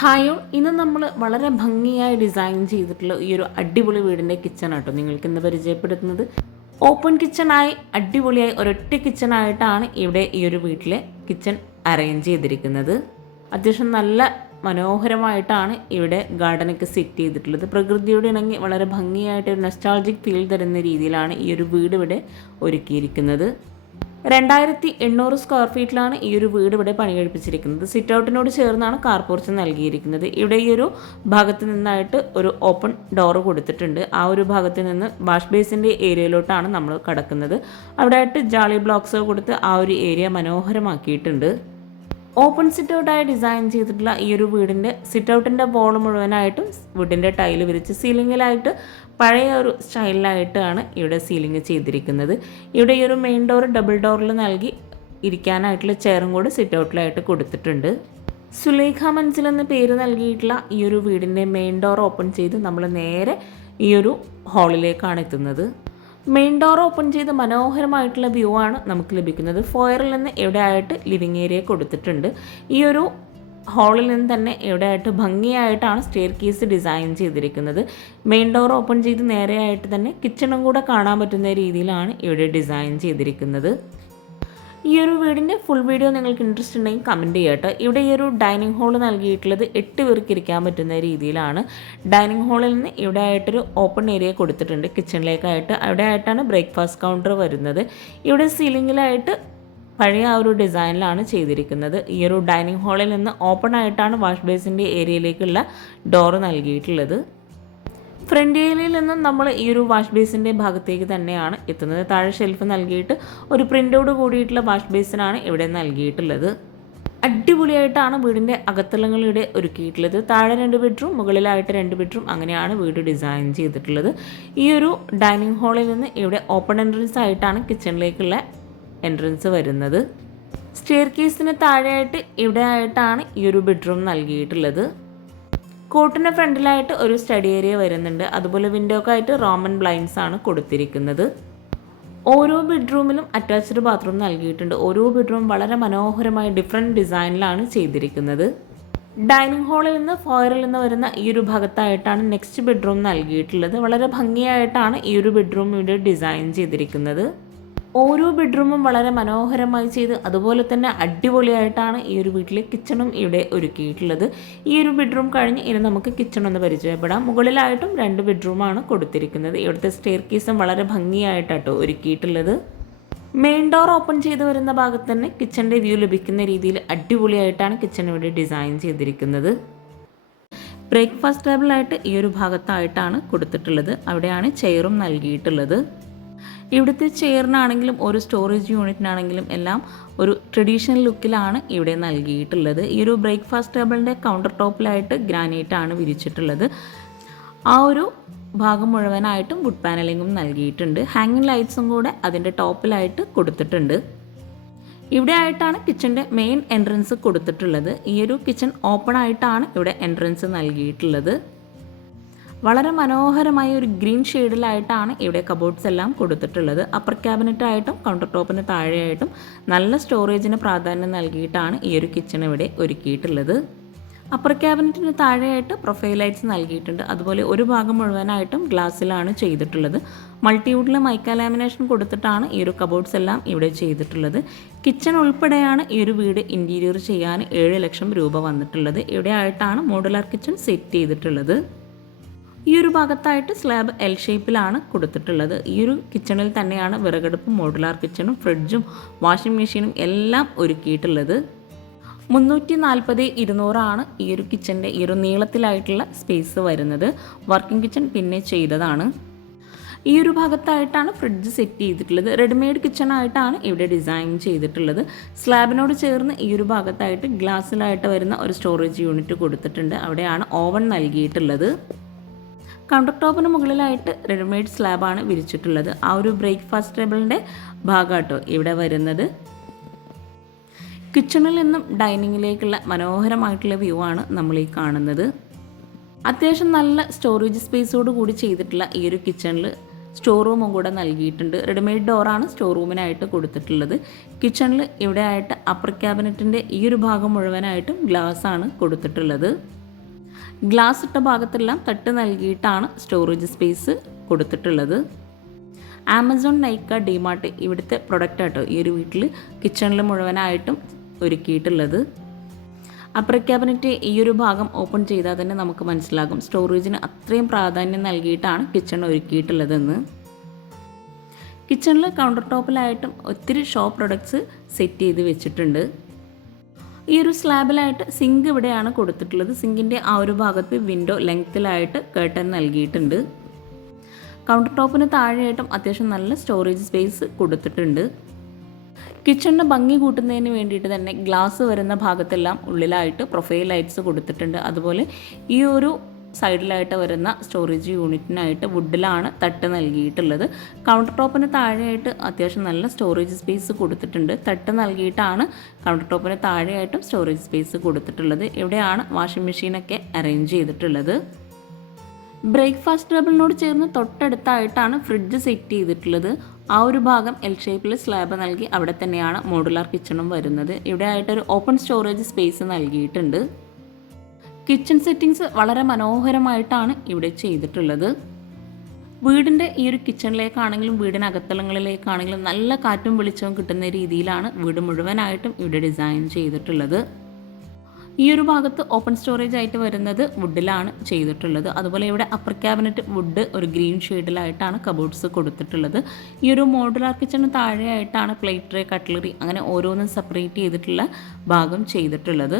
ഹായോ, ഇന്ന് നമ്മൾ വളരെ ഭംഗിയായി ഡിസൈൻ ചെയ്തിട്ടുള്ള ഈ ഒരു അടിപൊളി വീടിൻ്റെ കിച്ചൺ ആട്ടോ നിങ്ങൾക്ക് ഇന്ന് പരിചയപ്പെടുത്തുന്നത്. ഓപ്പൺ കിച്ചണായി അടിപൊളിയായി ഒരൊറ്റ കിച്ചണായിട്ടാണ് ഇവിടെ ഈ ഒരു വീട്ടിലെ കിച്ചൺ അറേഞ്ച് ചെയ്തിരിക്കുന്നത്. അത്യാവശ്യം നല്ല മനോഹരമായിട്ടാണ് ഇവിടെ ഗാർഡനൊക്കെ സെറ്റ് ചെയ്തിട്ടുള്ളത്. പ്രകൃതിയോട് ഇണങ്ങി വളരെ ഭംഗിയായിട്ട് ഒരു നൊസ്റ്റാൾജിക് ഫീൽ തരുന്ന രീതിയിലാണ് ഈ ഒരു വീട് ഇവിടെ ഒരുക്കിയിരിക്കുന്നത്. 2800 സ്ക്വയർ ഫീറ്റിലാണ് ഈ ഒരു വീട് ഇവിടെ പണി കഴിപ്പിച്ചിരിക്കുന്നത്. സിറ്റ് ഔട്ടിനോട് ചേർന്നാണ് കാർ പോർച്ച് നൽകിയിരിക്കുന്നത്. ഇവിടെ ഈ ഒരു ഭാഗത്ത് നിന്നായിട്ട് ഒരു ഓപ്പൺ ഡോറ് കൊടുത്തിട്ടുണ്ട്. ആ ഒരു ഭാഗത്ത് നിന്ന് വാഷ് ബേസിൻ്റെ ഏരിയയിലോട്ടാണ് നമ്മൾ കടക്കുന്നത്. അവിടെ ആയിട്ട് ജാളി ബ്ലോക്സ് കൊടുത്ത് ആ ഒരു ഏരിയ മനോഹരമാക്കിയിട്ടുണ്ട്. ഓപ്പൺ സിറ്റ് ഔട്ടായി ഡിസൈൻ ചെയ്തിട്ടുള്ള ഈ ഒരു വീടിൻ്റെ സിറ്റ് ഔട്ടിൻ്റെ വോൾ മുഴുവനായിട്ടും വുഡിൻ്റെ ടൈല് വിരിച്ച് സീലിങ്ങിലായിട്ട് പഴയ ഒരു സ്റ്റൈലിലായിട്ടാണ് ഇവിടെ സീലിംഗ് ചെയ്തിരിക്കുന്നത്. ഇവിടെ ഈ ഒരു മെയിൻ ഡോർ ഡബിൾ ഡോറിൽ നൽകി ഇരിക്കാനായിട്ടുള്ള ചെയറും കൂടി സിറ്റ് ഔട്ടിലായിട്ട് കൊടുത്തിട്ടുണ്ട്. സുലേഖ മൻസിൽ എന്ന പേര് നൽകിയിട്ടുള്ള ഈ ഒരു വീടിൻ്റെ മെയിൻ ഡോർ ഓപ്പൺ ചെയ്ത് നമ്മൾ നേരെ ഈ ഒരു ഹാളിലേക്കാണ് എത്തുന്നത്. മെയിൻ ഡോർ ഓപ്പൺ ചെയ്ത് മനോഹരമായിട്ടുള്ള വ്യൂ ആണ് നമുക്ക് ലഭിക്കുന്നത്. ഫോയറിൽ നിന്ന് എവിടെയായിട്ട് ലിവിങ് ഏരിയ കൊടുത്തിട്ടുണ്ട്. ഈ ഒരു ഹാളിൽ നിന്ന് തന്നെ എവിടെയായിട്ട് ഭംഗിയായിട്ടാണ് സ്റ്റെയർ കേസ് ഡിസൈൻ ചെയ്തിരിക്കുന്നത്. മെയിൻ ഡോർ ഓപ്പൺ ചെയ്ത് നേരെയായിട്ട് തന്നെ കിച്ചണും കൂടെ കാണാൻ പറ്റുന്ന രീതിയിലാണ് ഇവിടെ ഡിസൈൻ ചെയ്തിരിക്കുന്നത്. ഈ ഒരു വീടിൻ്റെ ഫുൾ വീഡിയോ നിങ്ങൾക്ക് ഇൻട്രസ്റ്റ് ഉണ്ടെങ്കിൽ കമൻറ്റ് ചെയ്യട്ടെ. ഇവിടെ ഈ ഒരു ഡൈനിങ് ഹാൾ നൽകിയിട്ടുള്ളത് 8 പേർക്ക് ഇരിക്കാൻ പറ്റുന്ന രീതിയിലാണ്. ഡൈനിങ് ഹാളിൽ നിന്ന് ഇവിടെ ആയിട്ടൊരു ഓപ്പൺ ഏരിയ കൊടുത്തിട്ടുണ്ട് കിച്ചണിലേക്കായിട്ട്. അവിടെ ആയിട്ടാണ് ബ്രേക്ക്ഫാസ്റ്റ് കൗണ്ടർ വരുന്നത്. ഇവിടെ സീലിങ്ങിലായിട്ട് പഴയ ആ ഒരു ഡിസൈനിലാണ് ചെയ്തിരിക്കുന്നത്. ഈ ഒരു ഡൈനിങ് ഹാളിൽ നിന്ന് ഓപ്പൺ ആയിട്ടാണ് വാഷ് ബേസിൻ്റെ ഏരിയയിലേക്കുള്ള ഡോറ് നൽകിയിട്ടുള്ളത്. ഫ്രണ്ട് ഏരിയയിൽ നിന്നും നമ്മൾ ഈ ഒരു വാഷ് ബേസിൻ്റെ ഭാഗത്തേക്ക് തന്നെയാണ് എത്തുന്നത്. താഴെ ഷെൽഫ് നൽകിയിട്ട് ഒരു പ്രിൻ്റോട് കൂടിയിട്ടുള്ള വാഷ് ബേസിനാണ് ഇവിടെ നൽകിയിട്ടുള്ളത്. അടിപൊളിയായിട്ടാണ് വീടിൻ്റെ അകത്തളങ്ങളിവിടെ ഒരുക്കിയിട്ടുള്ളത്. താഴെ 2 ബെഡ്റൂം, മുകളിലായിട്ട് 2 ബെഡ്റൂം, അങ്ങനെയാണ് വീട് ഡിസൈൻ ചെയ്തിട്ടുള്ളത്. ഈ ഒരു ഡൈനിങ് ഹാളിൽ നിന്ന് ഇവിടെ ഓപ്പൺ എൻട്രൻസ് ആയിട്ടാണ് കിച്ചണിലേക്കുള്ള എൻട്രൻസ് വരുന്നത്. സ്റ്റെയർ കേസിന് താഴെയായിട്ട് ഇവിടെ ആയിട്ടാണ് ഈ ഒരു ബെഡ്റൂം നൽകിയിട്ടുള്ളത്. കോട്ടിൻ്റെ ഫ്രണ്ടിലായിട്ട് ഒരു സ്റ്റഡി ഏരിയ വരുന്നുണ്ട്. അതുപോലെ വിൻഡോക്കായിട്ട് റോമൻ ബ്ലൈൻഡ്സ് ആണ് കൊടുത്തിരിക്കുന്നത്. ഓരോ ബെഡ്റൂമിലും അറ്റാച്ച്ഡ് ബാത്റൂം നൽകിയിട്ടുണ്ട്. ഓരോ ബെഡ്റൂം വളരെ മനോഹരമായ ഡിഫറെൻറ്റ് ഡിസൈനിലാണ് ചെയ്തിരിക്കുന്നത്. ഡൈനിങ് ഹാളിൽ നിന്ന് ഫോയറിൽ നിന്ന് വരുന്ന ഈ ഒരു ഭാഗത്തായിട്ടാണ് നെക്സ്റ്റ് ബെഡ്റൂം നൽകിയിട്ടുള്ളത്. വളരെ ഭംഗിയായിട്ടാണ് ഈ ഒരു ബെഡ്റൂം ഇവിടെ ഡിസൈൻ ചെയ്തിരിക്കുന്നത്. ഓരോ ബെഡ്റൂമും വളരെ മനോഹരമായി ചെയ്ത് അതുപോലെ തന്നെ അടിപൊളിയായിട്ടാണ് ഈ ഒരു വീട്ടിലെ കിച്ചണും ഇവിടെ ഒരുക്കിയിട്ടുള്ളത്. ഈ ഒരു ബെഡ്റൂം കഴിഞ്ഞ് ഇനി നമുക്ക് കിച്ചൺ ഒന്ന് പരിചയപ്പെടാം. മുകളിലായിട്ടും 2 ബെഡ്റൂമാണ് കൊടുത്തിരിക്കുന്നത്. ഇവിടുത്തെ സ്റ്റെയർ കേസും വളരെ ഭംഗിയായിട്ടാട്ടോ ഒരുക്കിയിട്ടുള്ളത്. മെയിൻ ഡോർ ഓപ്പൺ ചെയ്ത് വരുന്ന ഭാഗത്ത് തന്നെ കിച്ചണിൻ്റെ വ്യൂ ലഭിക്കുന്ന രീതിയിൽ അടിപൊളിയായിട്ടാണ് കിച്ചൺ ഇവിടെ ഡിസൈൻ ചെയ്തിരിക്കുന്നത്. ബ്രേക്ക്ഫാസ്റ്റ് ടേബിളായിട്ട് ഈ ഒരു ഭാഗത്തായിട്ടാണ് കൊടുത്തിട്ടുള്ളത്. അവിടെയാണ് ചെയറും നൽകിയിട്ടുള്ളത്. ഇവിടുത്തെ ചെയറിനാണെങ്കിലും ഒരു സ്റ്റോറേജ് യൂണിറ്റിനാണെങ്കിലും എല്ലാം ഒരു ട്രഡീഷണൽ ലുക്കിലാണ് ഇവിടെ നൽകിയിട്ടുള്ളത്. ഈ ഒരു ബ്രേക്ക്ഫാസ്റ്റ് ടേബിളിൻ്റെ കൗണ്ടർ ടോപ്പിലായിട്ട് ഗ്രാനൈറ്റാണ് വിരിച്ചിട്ടുള്ളത്. ആ ഒരു ഭാഗം മുഴുവനായിട്ടും വുഡ് പാനലിങ്ങും നൽകിയിട്ടുണ്ട്. ഹാങ്ങിങ് ലൈറ്റ്സും കൂടെ അതിൻ്റെ ടോപ്പിലായിട്ട് കൊടുത്തിട്ടുണ്ട്. ഇവിടെ ആയിട്ടാണ് കിച്ചൻ്റെ മെയിൻ എൻട്രൻസ് കൊടുത്തിട്ടുള്ളത്. ഈ ഒരു കിച്ചൺ ഓപ്പൺ ആയിട്ടാണ് ഇവിടെ എൻട്രൻസ് നൽകിയിട്ടുള്ളത്. വളരെ മനോഹരമായ ഒരു ഗ്രീൻ ഷെയ്ഡിലായിട്ടാണ് ഇവിടെ കബോർഡ്സ് എല്ലാം കൊടുത്തിട്ടുള്ളത്. അപ്പർ ക്യാബിനറ്റായിട്ടും കൗണ്ടർ ടോപ്പിന് താഴെയായിട്ടും നല്ല സ്റ്റോറേജിന് പ്രാധാന്യം നൽകിയിട്ടാണ് ഈ ഒരു കിച്ചൺ ഇവിടെ ഒരുക്കിയിട്ടുള്ളത്. അപ്പർ ക്യാബിനറ്റിന് താഴെയായിട്ട് പ്രൊഫൈൽ ലൈറ്റ്സ് നൽകിയിട്ടുണ്ട്. അതുപോലെ ഒരു ഭാഗം മുഴുവനായിട്ടും ഗ്ലാസ്സിലാണ് ചെയ്തിട്ടുള്ളത്. മൾട്ടിവുഡിൽ മൈക്ക ലാമിനേഷൻ കൊടുത്തിട്ടാണ് ഈ ഒരു കബോർഡ്സ് എല്ലാം ഇവിടെ ചെയ്തിട്ടുള്ളത്. കിച്ചൺ ഉൾപ്പെടെയാണ് ഈ ഒരു വീട് ഇൻറ്റീരിയർ ചെയ്യാൻ 7 ലക്ഷം രൂപ വന്നിട്ടുള്ളത്. ഇവിടെ ആയിട്ടാണ് മോഡുലാർ കിച്ചൺ സെറ്റ് ചെയ്തിട്ടുള്ളത്. ഈ ഒരു ഭാഗത്തായിട്ട് സ്ലാബ് എൽ ഷേപ്പിലാണ് കൊടുത്തിട്ടുള്ളത്. ഈ ഒരു കിച്ചണിൽ തന്നെയാണ് വിറകടുപ്പും മോഡുലാർ കിച്ചണും ഫ്രിഡ്ജും വാഷിംഗ് മെഷീനും എല്ലാം ഒരുക്കിയിട്ടുള്ളത്. 340-200 ഈ ഒരു കിച്ചൻ്റെ ഈ ഒരു നീളത്തിലായിട്ടുള്ള സ്പേസ് വരുന്നത്. വർക്കിംഗ് കിച്ചൺ പിന്നെ ചെയ്തതാണ്. ഈ ഒരു ഭാഗത്തായിട്ടാണ് ഫ്രിഡ്ജ് സെറ്റ് ചെയ്തിട്ടുള്ളത്. റെഡിമെയ്ഡ് കിച്ചണായിട്ടാണ് ഇവിടെ ഡിസൈൻ ചെയ്തിട്ടുള്ളത്. സ്ലാബിനോട് ചേർന്ന് ഈ ഒരു ഭാഗത്തായിട്ട് ഗ്ലാസ്സിലായിട്ട് വരുന്ന ഒരു സ്റ്റോറേജ് യൂണിറ്റ് കൊടുത്തിട്ടുണ്ട്. അവിടെയാണ് ഓവൻ നൽകിയിട്ടുള്ളത്. കൗണ്ടർ ടോപ്പിന് മുകളിലായിട്ട് റെഡിമെയ്ഡ് സ്ലാബാണ് വിരിച്ചിട്ടുള്ളത്. ആ ഒരു ബ്രേക്ക്ഫാസ്റ്റ് ടേബിളിൻ്റെ ഭാഗമാട്ടോ ഇവിടെ വരുന്നത്. കിച്ചണിൽ നിന്നും ഡൈനിങ്ങിലേക്കുള്ള മനോഹരമായിട്ടുള്ള വ്യൂ ആണ് നമ്മൾ ഈ കാണുന്നത്. അത്യാവശ്യം നല്ല സ്റ്റോറേജ് സ്പേസോട് കൂടി ചെയ്തിട്ടുള്ള ഈ ഒരു കിച്ചണിൽ സ്റ്റോർ റൂമും കൂടെ നൽകിയിട്ടുണ്ട്. റെഡിമെയ്ഡ് ഡോറാണ് സ്റ്റോർ റൂമിനായിട്ട് കൊടുത്തിട്ടുള്ളത്. കിച്ചണിൽ ഇവിടെ ആയിട്ട് അപ്പർ ക്യാബിനറ്റിൻ്റെ ഈ ഒരു ഭാഗം മുഴുവനായിട്ടും ഗ്ലാസ് ആണ് കൊടുത്തിട്ടുള്ളത്. ഗ്ലാസ് ഇട്ട ഭാഗത്തെല്ലാം തട്ട് നൽകിയിട്ടാണ് സ്റ്റോറേജ് സ്പേസ് കൊടുത്തിട്ടുള്ളത്. ആമസോൺ, നൈക്ക, ഡിമാർട്ട് ഇവിടുത്തെ പ്രൊഡക്റ്റ് ആട്ടോ ഈ ഒരു വീട്ടിൽ കിച്ചണിൽ മുഴുവനായിട്ടും ഒരുക്കിയിട്ടുള്ളത്. അപ്പർ ക്യാബിനറ്റ് ഈ ഒരു ഭാഗം ഓപ്പൺ ചെയ്താൽ തന്നെ നമുക്ക് മനസ്സിലാകും സ്റ്റോറേജിന് അത്രയും പ്രാധാന്യം നൽകിയിട്ടാണ് കിച്ചൺ ഒരുക്കിയിട്ടുള്ളതെന്ന്. കിച്ചണിൽ കൗണ്ടർ ടോപ്പിലായിട്ടും ഒത്തിരി ഷോ പ്രൊഡക്ട്സ് സെറ്റ് ചെയ്ത് വെച്ചിട്ടുണ്ട്. ഈ ഒരു സ്ലാബിലായിട്ട് സിങ്ക് ഇവിടെയാണ് കൊടുത്തിട്ടുള്ളത്. സിങ്കിൻ്റെ ആ ഒരു ഭാഗത്ത് വിൻഡോ ലെങ്ത്തിലായിട്ട് കർട്ടൻ നൽകിയിട്ടുണ്ട്. കൗണ്ടർ ടോപ്പിന് താഴെയായിട്ടും അത്യാവശ്യം നല്ല സ്റ്റോറേജ് സ്പേസ് കൊടുത്തിട്ടുണ്ട്. കിച്ചണിന് ഭംഗി കൂട്ടുന്നതിന് വേണ്ടിയിട്ട് തന്നെ ഗ്ലാസ് വരുന്ന ഭാഗത്തെല്ലാം ഉള്ളിലായിട്ട് പ്രൊഫൈൽ ലൈറ്റ്സ് കൊടുത്തിട്ടുണ്ട്. അതുപോലെ ഈ ഒരു സൈഡിലായിട്ട് വരുന്ന സ്റ്റോറേജ് യൂണിറ്റിനായിട്ട് വുഡിലാണ് തട്ട് നൽകിയിട്ടുള്ളത്. കൗണ്ടർ ടോപ്പിന് താഴെയായിട്ട് അത്യാവശ്യം നല്ല സ്റ്റോറേജ് സ്പേസ് കൊടുത്തിട്ടുണ്ട്. തട്ട് നൽകിയിട്ടാണ് കൗണ്ടർ ടോപ്പിന് താഴെയായിട്ടും സ്റ്റോറേജ് സ്പേസ് കൊടുത്തിട്ടുള്ളത്. ഇവിടെയാണ് വാഷിംഗ് മെഷീനൊക്കെ അറേഞ്ച് ചെയ്തിട്ടുള്ളത്. ബ്രേക്ക്ഫാസ്റ്റ് ടേബിളിനോട് ചേർന്ന് തൊട്ടടുത്തായിട്ടാണ് ഫ്രിഡ്ജ് സെറ്റ് ചെയ്തിട്ടുള്ളത്. ആ ഒരു ഭാഗം എൽ ഷേപ്പിൽ സ്ലാബ് നൽകി അവിടെ തന്നെയാണ് മോഡുലാർ കിച്ചണും വരുന്നത്. ഇവിടെ ആയിട്ടൊരു ഓപ്പൺ സ്റ്റോറേജ് സ്പേസ് നൽകിയിട്ടുണ്ട്. കിച്ചൺ സെറ്റിങ്സ് വളരെ മനോഹരമായിട്ടാണ് ഇവിടെ ചെയ്തിട്ടുള്ളത്. വീടിൻ്റെ ഈ ഒരു കിച്ചണിലേക്കാണെങ്കിലും വീടിനകത്തളങ്ങളിലേക്കാണെങ്കിലും നല്ല കാറ്റും വെളിച്ചവും കിട്ടുന്ന രീതിയിലാണ് വീട് മുഴുവനായിട്ടും ഇവിടെ ഡിസൈൻ ചെയ്തിട്ടുള്ളത്. ഈ ഒരു ഭാഗത്ത് ഓപ്പൺ സ്റ്റോറേജ് ആയിട്ട് വരുന്നത് വുഡിലാണ് ചെയ്തിട്ടുള്ളത്. അതുപോലെ ഇവിടെ അപ്പർ ക്യാബിനറ്റ് വുഡ് ഒരു ഗ്രീൻ ഷെയ്ഡിലായിട്ടാണ് കബോർഡ്സ് കൊടുത്തിട്ടുള്ളത്. ഈ ഒരു മോഡുലാർ കിച്ചണിന് താഴെയായിട്ടാണ് പ്ലേറ്റ് ട്രേ, കട്ട്ലറി അങ്ങനെ ഓരോന്നും സെപ്പറേറ്റ് ചെയ്തിട്ടുള്ള ഭാഗം ചെയ്തിട്ടുള്ളത്.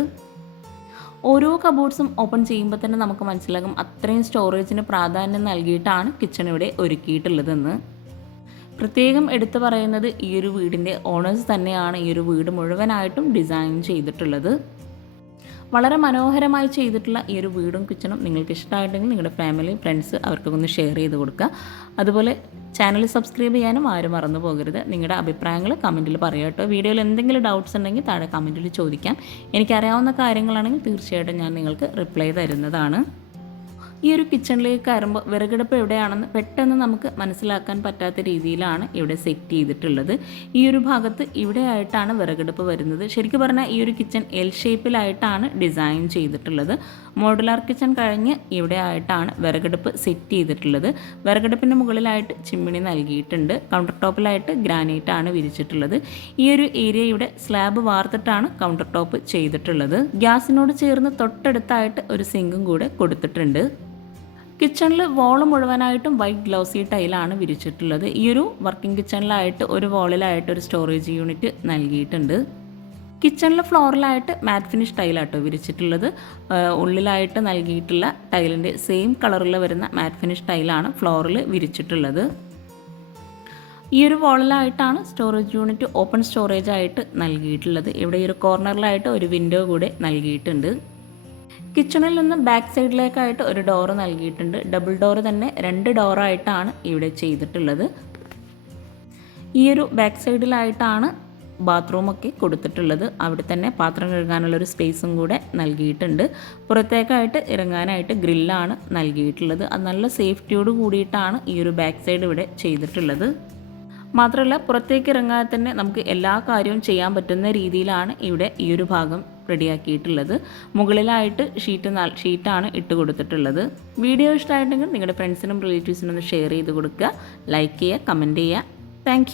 ഓരോ കബോർഡ്സും ഓപ്പൺ ചെയ്യുമ്പോൾ തന്നെ നമുക്ക് മനസ്സിലാകും അത്രയും സ്റ്റോറേജിന് പ്രാധാന്യം നൽകിയിട്ടാണ് കിച്ചൺ ഇവിടെ ഒരുക്കിയിട്ടുള്ളതെന്ന്. പ്രത്യേകം എടുത്തു പറയുന്നത് ഈ ഒരു വീടിൻ്റെ ഓണേഴ്സ് തന്നെയാണ് ഈ ഒരു വീട് മുഴുവനായിട്ടും ഡിസൈൻ ചെയ്തിട്ടുള്ളത്. വളരെ മനോഹരമായി ചെയ്തിട്ടുള്ള ഈ ഒരു വീടും കിച്ചണും നിങ്ങൾക്ക് ഇഷ്ടമായിട്ടെങ്കിൽ നിങ്ങളുടെ ഫാമിലി, ഫ്രണ്ട്സ് അവർക്കൊക്കെ ഒന്ന് ഷെയർ ചെയ്ത് കൊടുക്കുക. അതുപോലെ ചാനൽ സബ്സ്ക്രൈബ് ചെയ്യാനും ആരും മറന്നു പോകരുത്. നിങ്ങളുടെ അഭിപ്രായങ്ങൾ കമൻറ്റിൽ പറയാം കേട്ടോ. വീഡിയോയിൽ എന്തെങ്കിലും ഡൗട്ട്സ് ഉണ്ടെങ്കിൽ താഴെ കമൻറ്റിൽ ചോദിക്കാം. എനിക്കറിയാവുന്ന കാര്യങ്ങളാണെങ്കിൽ തീർച്ചയായിട്ടും ഞാൻ നിങ്ങൾക്ക് റിപ്ലൈ തരുന്നതാണ്. ഈ ഒരു കിച്ചണിലേക്ക് കയറുമ്പോൾ വിറകടുപ്പ് എവിടെയാണെന്ന് പെട്ടെന്ന് നമുക്ക് മനസ്സിലാക്കാൻ പറ്റാത്ത രീതിയിലാണ് ഇവിടെ സെറ്റ് ചെയ്തിട്ടുള്ളത്. ഈ ഒരു ഭാഗത്ത് ഇവിടെ ആയിട്ടാണ് വിറകടുപ്പ് വരുന്നത്. ശരിക്കും പറഞ്ഞാൽ ഈ ഒരു കിച്ചൺ എൽ ഷേപ്പിലായിട്ടാണ് ഡിസൈൻ ചെയ്തിട്ടുള്ളത്. മോഡുലാർ കിച്ചൺ കഴിഞ്ഞ് ഇവിടെ ആയിട്ടാണ് വിറകടുപ്പ് സെറ്റ് ചെയ്തിട്ടുള്ളത്. വിറകടുപ്പിൻ്റെ മുകളിലായിട്ട് ചിമ്മിണി നൽകിയിട്ടുണ്ട്. കൗണ്ടർ ടോപ്പിലായിട്ട് ഗ്രാനൈറ്റ് ആണ് വിരിച്ചിട്ടുള്ളത്. ഈ ഒരു ഏരിയ ഇവിടെ സ്ലാബ് വാർത്തിട്ടാണ് കൗണ്ടർ ടോപ്പ് ചെയ്തിട്ടുള്ളത്. ഗ്യാസിനോട് ചേർന്ന് തൊട്ടടുത്തായിട്ട് ഒരു സിങ്കും കൂടെ കൊടുത്തിട്ടുണ്ട്. കിച്ചണിൽ വോള് മുഴുവനായിട്ടും വൈറ്റ് ഗ്ലോസി ടൈലാണ് വിരിച്ചിട്ടുള്ളത്. ഈ ഒരു വർക്കിംഗ് കിച്ചണിലായിട്ട് ഒരു വോളിലായിട്ട് ഒരു സ്റ്റോറേജ് യൂണിറ്റ് നൽകിയിട്ടുണ്ട്. കിച്ചണിലെ ഫ്ലോറിലായിട്ട് മാറ്റ് ഫിനിഷ് ടൈലാട്ടോ വിരിച്ചിട്ടുള്ളത്. ഉള്ളിലായിട്ട് നൽകിയിട്ടുള്ള ടൈലിൻ്റെ സെയിം കളറിൽ വരുന്ന മാറ്റ് ഫിനിഷ് ടൈലാണ് ഫ്ലോറിൽ വിരിച്ചിട്ടുള്ളത്. ഈ ഒരു വോളിലായിട്ടാണ് സ്റ്റോറേജ് യൂണിറ്റ് ഓപ്പൺ സ്റ്റോറേജ് ആയിട്ട് നൽകിയിട്ടുള്ളത്. ഇവിടെ ഈ ഒരു കോർണറിലായിട്ട് ഒരു വിൻഡോ കൂടെ നൽകിയിട്ടുണ്ട്. കിച്ചണിൽ നിന്ന് ബാക്ക് സൈഡിലേക്കായിട്ട് ഒരു ഡോറ് നൽകിയിട്ടുണ്ട്. ഡബിൾ ഡോറ് തന്നെ 2 ഡോറായിട്ടാണ് ഇവിടെ ചെയ്തിട്ടുള്ളത്. ഈ ഒരു ബാക്ക് സൈഡിലായിട്ടാണ് ബാത്റൂമൊക്കെ കൊടുത്തിട്ടുള്ളത്. അവിടെ തന്നെ പാത്രം കഴുകാനുള്ളൊരു സ്പേസും കൂടെ നൽകിയിട്ടുണ്ട്. പുറത്തേക്കായിട്ട് ഇറങ്ങാനായിട്ട് ഗ്രില്ലാണ് നൽകിയിട്ടുള്ളത്. അത് നല്ല സേഫ്റ്റിയോട് കൂടിയിട്ടാണ് ഈ ഒരു ബാക്ക് സൈഡ് ഇവിടെ ചെയ്തിട്ടുള്ളത്. മാത്രമല്ല പുറത്തേക്ക് ഇറങ്ങാതെ തന്നെ നമുക്ക് എല്ലാ കാര്യവും ചെയ്യാൻ പറ്റുന്ന രീതിയിലാണ് ഇവിടെ ഈ ഒരു ഭാഗം റെഡിയാക്കിയിട്ടുള്ളത്. മുകളിലായിട്ട് ഷീറ്റാണ് ഇട്ട് കൊടുത്തിട്ടുള്ളത്. വീഡിയോ ഇഷ്ടമായിട്ടെങ്കിൽ നിങ്ങളുടെ ഫ്രണ്ട്സിനും റിലേറ്റീവ്സിനും ഒന്ന് ഷെയർ ചെയ്ത് കൊടുക്കുക, ലൈക്ക് ചെയ്യുക, കമൻറ്റ് ചെയ്യുക. താങ്ക്